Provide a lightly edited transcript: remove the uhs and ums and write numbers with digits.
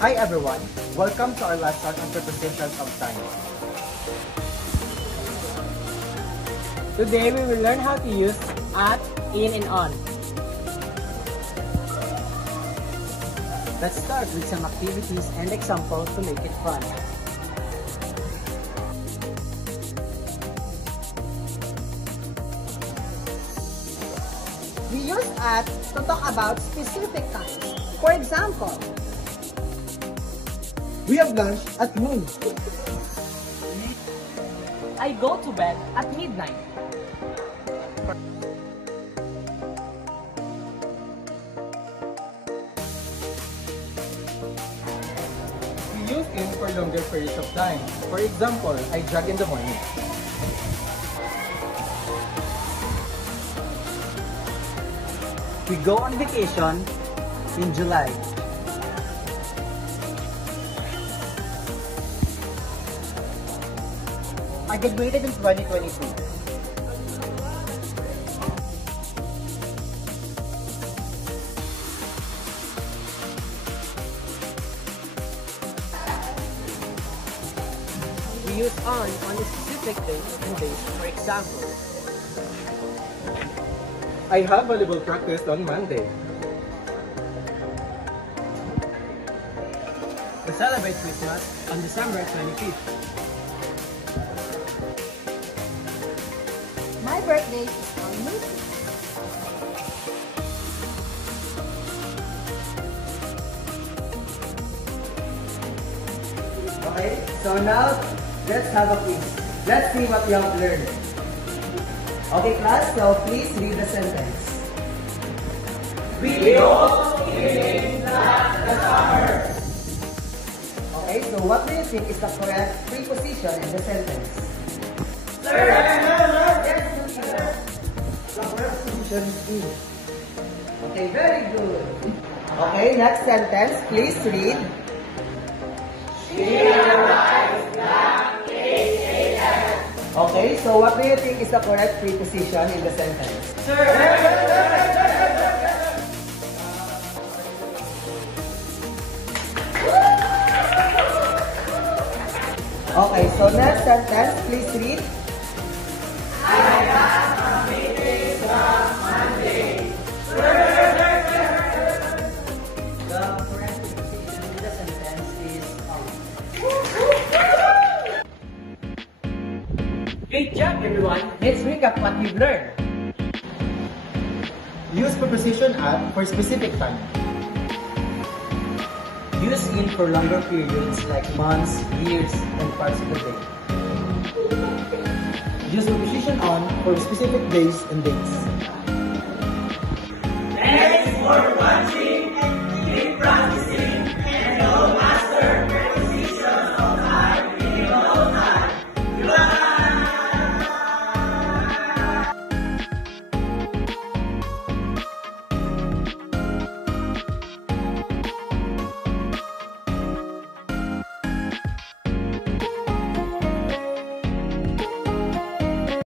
Hi everyone, welcome to our lesson on prepositions of time. Today we will learn how to use at, in, and on. Let's start with some activities and examples to make it fun. We use at to talk about specific times. For example, We have lunch at noon. I go to bed at midnight. We use in for longer periods of time. For example, I jog in the morning. We go on vacation in July. I graduated in 2022. We use on a specific day and days. For example, I have volleyball practice on Monday. we celebrate Christmas on December 25th. my birthday is on May 5th. Okay, so now let's have a quiz. Let's see what you have learned. Okay, class, so please read the sentence. We go in the summer. Okay, so what do you think is the correct preposition in the sentence? Sir! Yes, sir. The correct position is in. Okay, very good. Okay, next sentence, please read. Okay, so what do you think is the correct preposition in the sentence? Sir! Okay, so next sentence, please read. The correct preposition in the sentence is Great job, everyone! Let's recap what we've learned. Use preposition at for specific time. Use in for longer periods like months, years, and parts of the day. Use preposition on for specific days and dates.